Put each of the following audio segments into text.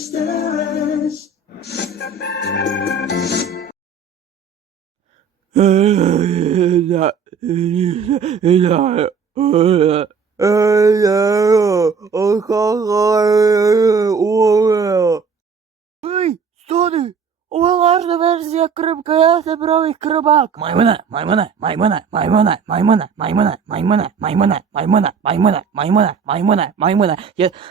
estás? Ej, stani! Ovo je lažna verzija Krmka, ja sam pravi Krmak. Majmune, majmune, majmune, majmune, majmune, majmune, majmune, majmune, majmune, majmune, majmune, majmune, majmune,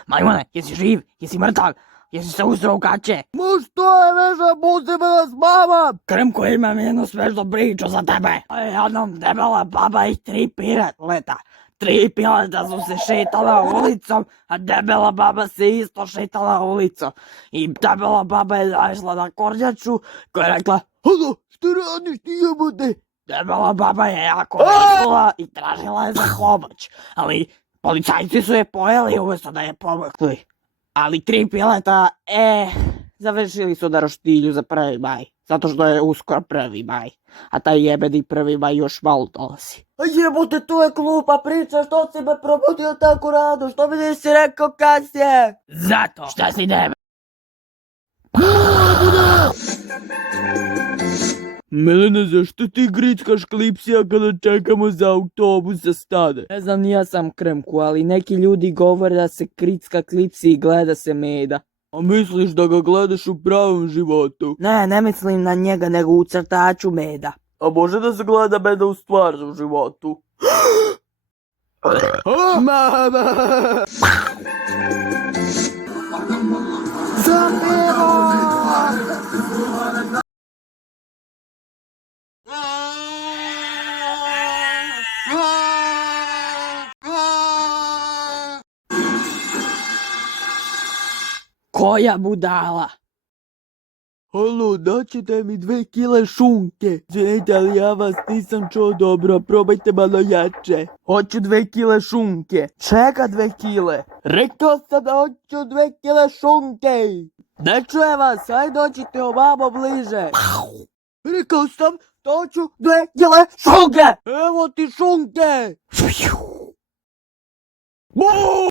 majmune, jesi živ, jesi mrtav, jesi se usrao u kaće? Ma što je veža, pusti me da spavam! Krmko, imam jednu svežu priču za tebe. Jednom debela baba i 3 pileta. 3 pileta su se šetala ulicom, a debela baba se isto šetala ulicom. I debela baba je zašla na kornjaču koja je rekla: "Halo, što radiš ti jebote?" Debela baba je jako viknula i tražila je za pomoć. Ali policajci su je pojeli umjesto da je pomogli. Ali 3 pileta, završili su da roštilju za 1. maj. Zato što je uskoro 1. maj. A taj jebeni 1. maj još malo dolazi. A jebote, to je glupa priča, što si me probudio tako rano, što mi nisi rekao kasnije? Zato što si debel. Melena, zašto ti grickaš klipsija kada čekamo za autobus da stane? Ne znam, ni ja sam Krmku, ali neki ljudi govore da se gricka klipsi i gleda se meda. A misliš da ga gledaš u pravom životu? Ne mislim na njega, nego u crtaču meda. A može da se gleda meda u stvarnom životu? Mama! Zamiro! Koja budala? Halo, daćete mi 2 kile šunke. Izvinite, ali ja vas nisam čuo dobro, probajte malo jače. Hoću 2 kile šunke. Čega 2 kile? Rekao sam da hoću 2 kile šunke. Ne čuje vas, aj dođite ovamo bliže. Rekao sam da hoću 2 kile šunke. Evo ti šunke.